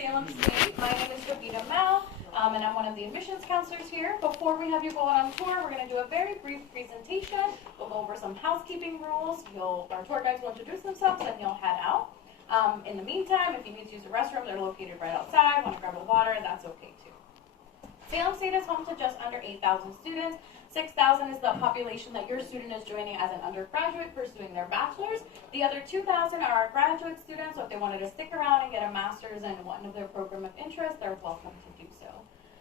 Salem State. My name is Kavita Mao, and I'm one of the admissions counselors here. Before we have you go on tour, we're going to do a very brief presentation. We'll go over some housekeeping rules. Our tour guides will introduce themselves, and you'll head out. In the meantime, if you need to use the restroom, they're located right outside. Want to grab a water, that's okay too. Salem State is home to just under 8,000 students. 6,000 is the population that your student is joining as an undergraduate pursuing their bachelor's. The other 2,000 are our graduate students, so if they wanted to stick around and get a master's in one of their program of interest, they're welcome to do so.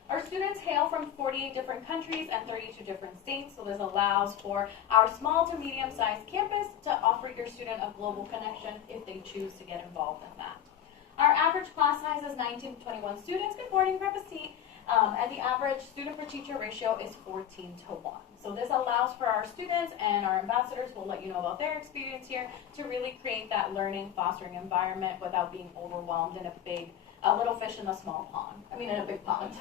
Our students hail from 48 different countries and 32 different states, so this allows for our small to medium-sized campus to offer your student a global connection if they choose to get involved in that. Our average class size is 19 to 21 students. Good morning, grab a seat. And the average student per teacher ratio is 14 to 1. So this allows for our students, and our ambassadors will let you know about their experience here, to really create that learning, fostering environment without being overwhelmed in a little fish in a small pond. In a big pond.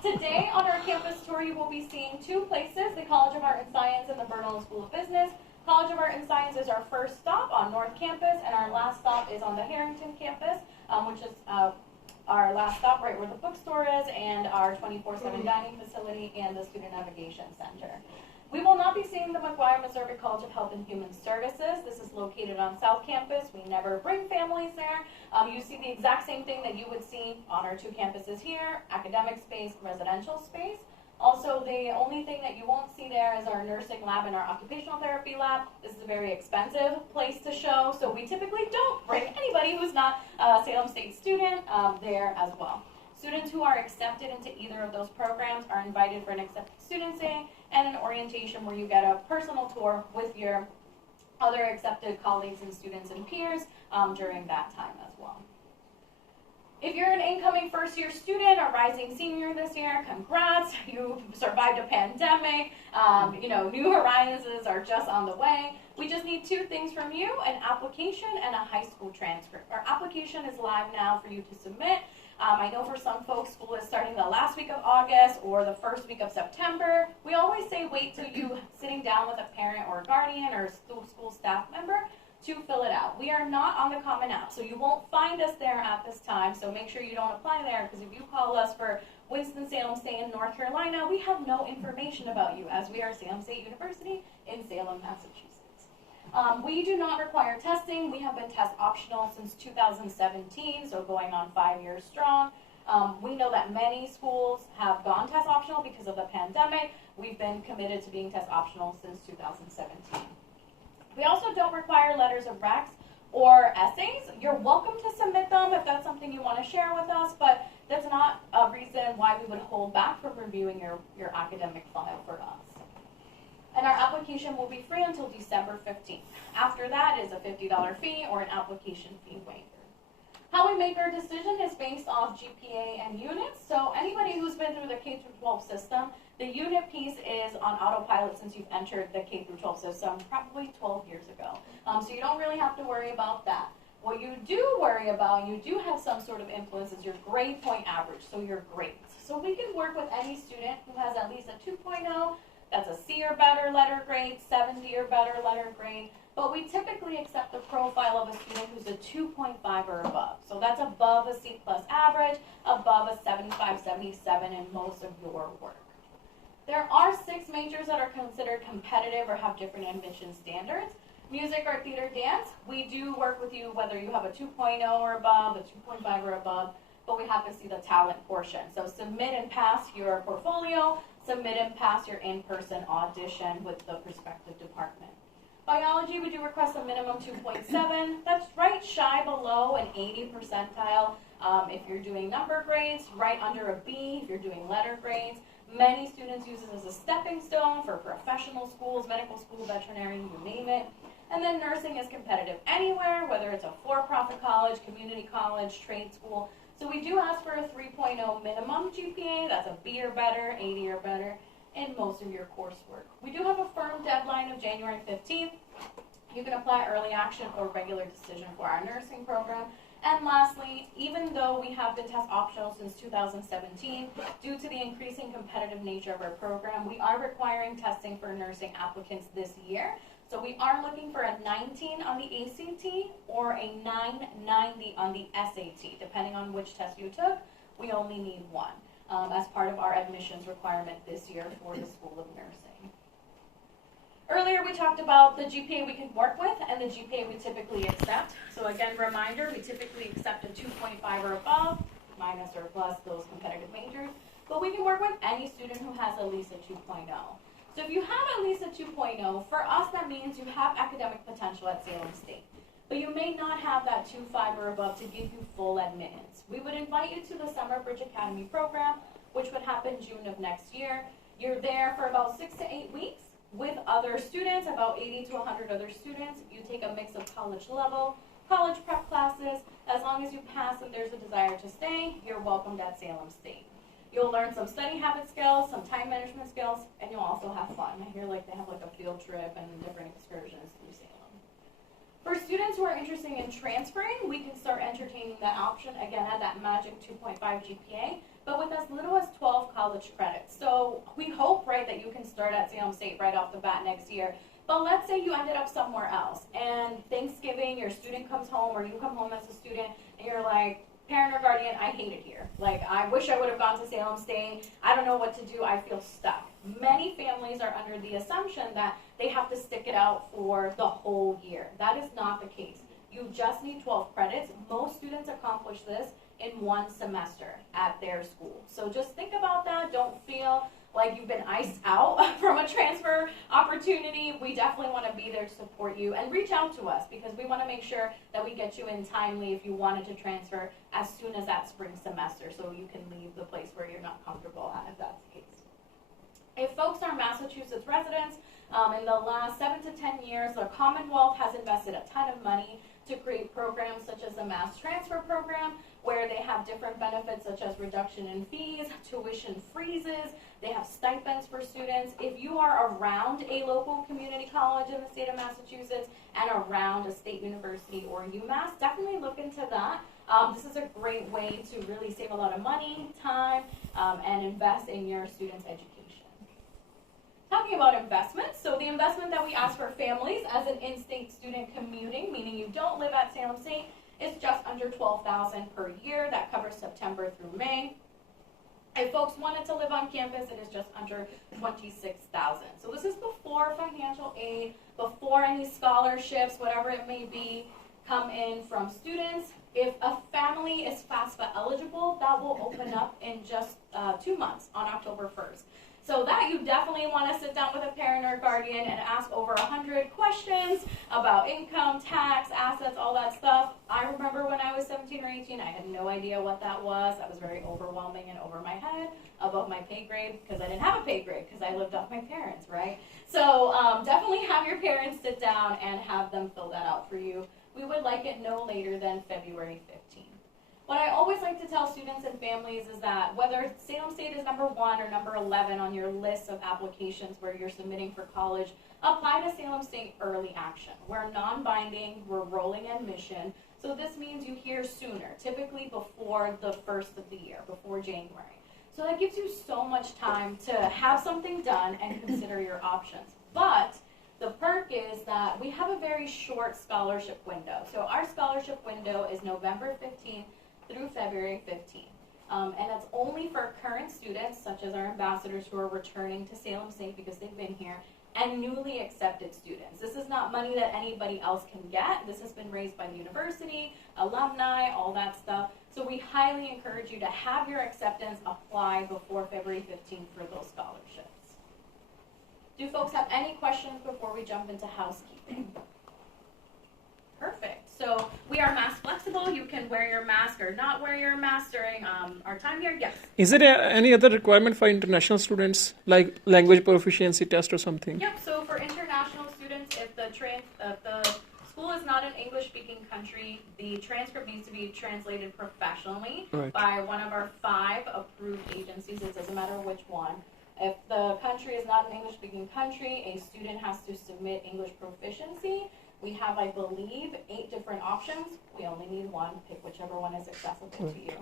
Today on our campus tour, you will be seeing two places, the College of Art and Science and the Berlin School of Business. College of Art and Science is our first stop on North Campus, and our last stop is on the Harrington campus, which is our last stop right where the bookstore is, and our 24/7 dining facility and the Student Navigation Center. We will not be seeing the McGuire Missouri College of Health and Human Services. This is located on South Campus. We never bring families there. You see the exact same thing that you would see on our two campuses here, academic space, residential space. Also, the only thing that you won't see there is our nursing lab and our occupational therapy lab. This is a very expensive place to show, so we typically don't bring anybody who's not a Salem State student there as well. Students who are accepted into either of those programs are invited for an accepted student day and an orientation where you get a personal tour with your other accepted colleagues and students and peers during that time as well. If you're an incoming first-year student or rising senior this year, congrats, you survived a pandemic, new horizons are just on the way. We just need two things from you, an application and a high school transcript. Our application is live now for you to submit. I know for some folks, school is starting the last week of August or the first week of September. We always say wait till you sitting down with a parent or a guardian or a school staff member to fill it out. We are not on the Common App, so you won't find us there at this time, so make sure you don't apply there, because if you call us for Winston-Salem State in North Carolina, we have no information about you, as we are Salem State University in Salem, Massachusetts. We do not require testing. We have been test optional since 2017, so going on 5 years strong. We know that many schools have gone test optional because of the pandemic. We've been committed to being test optional since 2017. We also don't require letters of recs or essays. You're welcome to submit them if that's something you want to share with us, but that's not a reason why we would hold back from reviewing your academic file for us. And our application will be free until December 15th. After that is a $50 fee or an application fee waiver. How we make our decision is based off GPA and units. So anybody who's been through the K-12 system, the unit piece is on autopilot since you've entered the K-12 system probably 12 years ago. So you don't really have to worry about that. What you do worry about, and you do have some sort of influence, is your grade point average, so your grades. So we can work with any student who has at least a 2.0, that's a C or better letter grade, 70 or better letter grade, but we typically accept the profile of a student who's a 2.5 or above. So that's above a C plus average, above a 75, 77 in most of your work. There are 6 majors that are considered competitive or have different admission standards. Music, art, theater, dance. We do work with you whether you have a 2.0 or above, a 2.5 or above, but we have to see the talent portion. So submit and pass your portfolio, submit and pass your in-person audition with the prospective department. Biology, we do request a minimum 2.7. That's right shy below an 80 percentile if you're doing number grades, right under a B if you're doing letter grades. Many students use it as a stepping stone for professional schools, medical school, veterinary, you name it. And then nursing is competitive anywhere, whether it's a for-profit college, community college, trade school. So we do ask for a 3.0 minimum GPA. That's a B or better, 80 or better in most of your coursework. We do have a firm deadline of January 15th. You can apply early action or regular decision for our nursing program. And lastly, even though we have been test optional since 2017, due to the increasing competitive nature of our program, we are requiring testing for nursing applicants this year. So we are looking for a 19 on the ACT or a 990 on the SAT, depending on which test you took. We only need one as part of our admissions requirement this year for the School of Nursing. Earlier we talked about the GPA we can work with and the GPA we typically accept. So again, reminder, we typically accept a 2.5 or above, minus or plus those competitive majors, but we can work with any student who has at least a 2.0. So if you have at least a 2.0, for us that means you have academic potential at Salem State. But you may not have that 2.5 or above to give you full admittance. We would invite you to the Summer Bridge Academy program, which would happen June of next year. You're there for about 6 to 8 weeks with other students, about 80 to 100 other students. You take a mix of college level, college prep classes. As long as you pass and there's a desire to stay, you're welcomed at Salem State. You'll learn some study habit skills, some time management skills, and you'll also have fun. I hear they have a field trip and different excursions through Salem. For students who are interested in transferring, we can start entertaining that option again at that magic 2.5 GPA, but with as little as 12 college credits. So we hope, right, that you can start at Salem State right off the bat next year. But let's say you ended up somewhere else, and Thanksgiving, your student comes home, or you come home as a student, and you're like, parent or guardian, I hate it here. I wish I would have gone to Salem State. I don't know what to do. I feel stuck. Many families are under the assumption that they have to stick it out for the whole year. That is not the case. You just need 12 credits. Most students accomplish this in one semester at their school. So just think about that. Don't feel like you've been iced out from a transfer opportunity. We definitely want to be there to support you, and reach out to us because we want to make sure that we get you in timely if you wanted to transfer as soon as that spring semester so you can leave the place where you're not comfortable at if that's the case. If folks are Massachusetts residents, in the last 7 to 10 years, the Commonwealth has invested a ton of money to create programs such as the Mass Transfer Program, where they have different benefits such as reduction in fees, tuition freezes, they have stipends for students. If you are around a local community college in the state of Massachusetts and around a state university or UMass, definitely look into that. This is a great way to really save a lot of money, time, and invest in your students' education. Talking about investments, so the investment that we ask for families as an in-state student commuting, meaning you don't live at Salem State, is just under $12,000 per year. That covers September through May. If folks wanted to live on campus, it is just under $26,000. So this is before financial aid, before any scholarships, whatever it may be, come in from students. If a family is FAFSA eligible, that will open up in just 2 months on October 1st. So that you definitely want to sit down with a parent or guardian and ask over 100 questions about income, tax, assets, all that stuff. I remember when I was 17 or 18, I had no idea what that was. That was very overwhelming and over my head, above my pay grade, because I didn't have a pay grade because I lived off my parents, right? So definitely have your parents sit down and have them fill that out for you. We would like it no later than February 15th. What I always like to tell students and families is that whether Salem State is number 1 or number 11 on your list of applications where you're submitting for college, apply to Salem State Early Action. We're non-binding, we're rolling admission, so this means you hear sooner, typically before the first of the year, before January. So that gives you so much time to have something done and consider your options. But the perk is that we have a very short scholarship window. So our scholarship window is November 15th through February 15th. And that's only for current students, such as our ambassadors who are returning to Salem State because they've been here, and newly accepted students. This is not money that anybody else can get. This has been raised by the university, alumni, all that stuff. So we highly encourage you to have your acceptance apply before February 15th for those scholarships. Do folks have any questions before we jump into housekeeping? Perfect. So we are mask flexible. You can wear your mask or not wear your mask during our time here. Yes. Is there any other requirement for international students, like language proficiency test or something? Yep. So for international students, if the school is not an English-speaking country, the transcript needs to be translated professionally by one of our 5 approved agencies. It doesn't matter which one. If the country is not an English-speaking country, a student has to submit English proficiency. We have, I believe, 8 different options. We only need one. Pick whichever one is accessible to you.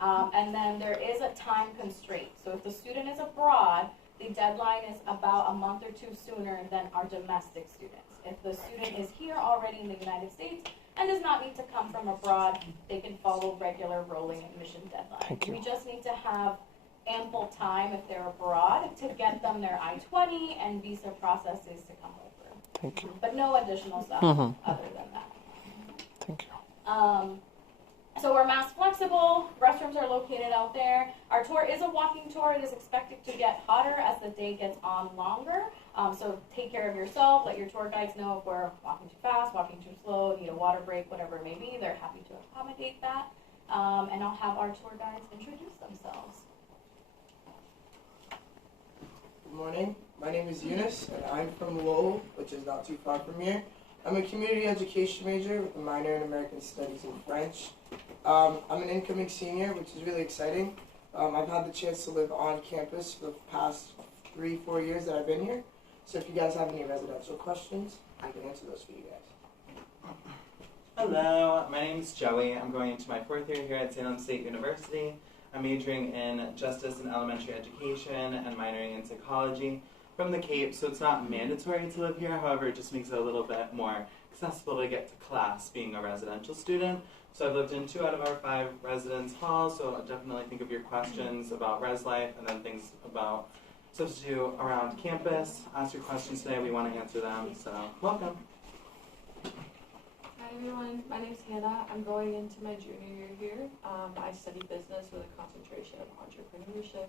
And then there is a time constraint. So if the student is abroad, the deadline is about a month or 2 sooner than our domestic students. If the student is here already in the United States and does not need to come from abroad, they can follow regular rolling admission deadlines. Thank you. We just need to have ample time if they're abroad to get them their I-20 and visa processes to come over. Thank you. But no additional stuff Mhm. other than that. Thank you. So we're mass flexible, restrooms are located out there. Our tour is a walking tour. It is expected to get hotter as the day gets on longer. So take care of yourself, let your tour guides know if we're walking too fast, walking too slow, need a water break, whatever it may be. They're happy to accommodate that. And I'll have our tour guides introduce themselves. Good morning, my name is Eunice and I'm from Lowell, which is not too far from here. I'm a community education major with a minor in American Studies and French. I'm an incoming senior, which is really exciting. I've had the chance to live on campus for the past 3-4 years that I've been here. So if you guys have any residential questions, I can answer those for you guys. Hello, my name is Joey. I'm going into my 4th year here at Salem State University. I'm majoring in justice and elementary education and minoring in psychology from the Cape, so it's not mandatory to live here. However, it just makes it a little bit more accessible to get to class being a residential student. So I've lived in 2 out of our 5 residence halls, so I'll definitely think of your questions about res life and then things about stuff to do around campus. Ask your questions today, we want to answer them, so welcome. Hi everyone, my name's Hannah. I'm going into my junior year here. I study business with a concentration of entrepreneurship.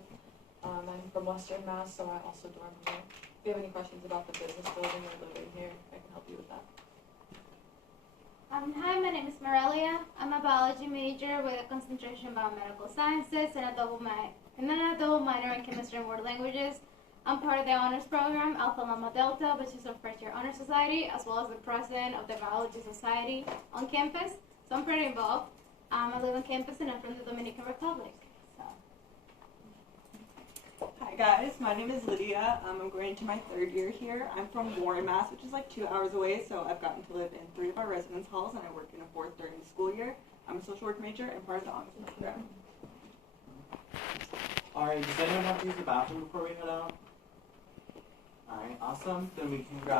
I'm from Western Mass, so I also dorm here. If you have any questions about the business building or living here, I can help you with that. Hi, my name is Morelia. I'm a biology major with a concentration in biomedical sciences and a double minor in chemistry and world languages. I'm part of the honors program, Alpha Lambda Delta, which is a first-year honor society, as well as the president of the biology society on campus. So I'm pretty involved. I live on campus and I'm from the Dominican Republic. Hi guys, my name is Lydia. I'm going into my 3rd year here. I'm from Warren, Mass, which is like 2 hours away, so I've gotten to live in 3 of our residence halls, and I work in a 4th during the school year. I'm a social work major and part of the honors program. Alright, does anyone have to use the bathroom before we head out? Alright, awesome. Then we can grab